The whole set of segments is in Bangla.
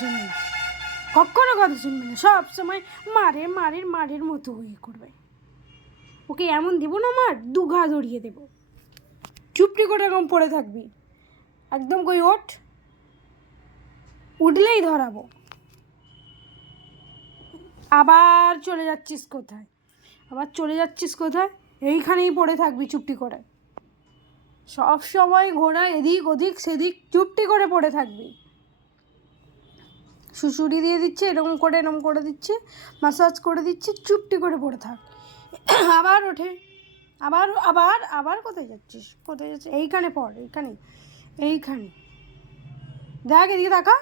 শুনবে না, কখনো কথা শুনবে না, সব সময় মারের মতো হয়ে করবে। ওকে এমন দেবো না, মার দুঘা ধরিয়ে দেবো, চুপটি করে এরকম পড়ে থাকবি, একদম কই ওঠ, উঠলেই ধরাবো। আবার চলে যাচ্ছিস কোথায়? এইখানেই পড়ে থাকবি চুপটি করে, সব সময় ঘোড়া এদিক ওদিক সেদিক, চুপটি করে পড়ে থাকবি। শুশুড়ি দিয়ে দিচ্ছে, এরকম করে দিচ্ছে, ম্যাসাজ করে দিচ্ছে, চুপটি করে পড়ে থাক। আবার ওঠে, আবার কোথায় যাচ্ছিস? এইখানে পড়, এইখানে দেখ, এদিকে তাকা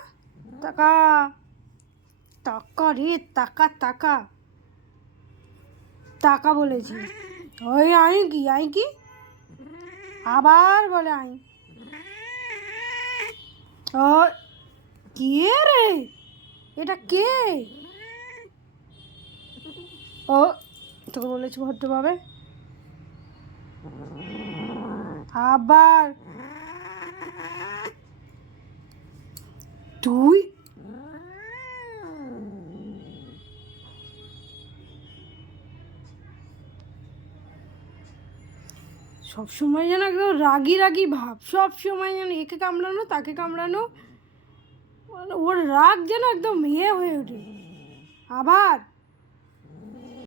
রে, তাকা বলেছি। ওই আই কি আবার বলে আই। ও কে রে, এটা কে? ও তোকে বলেছি ভদ্রভাবে, আবার তুই সবসময় যেন একদম রাগি ভাব, সবসময় যেন একে কামড়ানো তাকে কামড়ানো, মানে ওর রাগ যেন একদম হয়ে ওঠে। আবার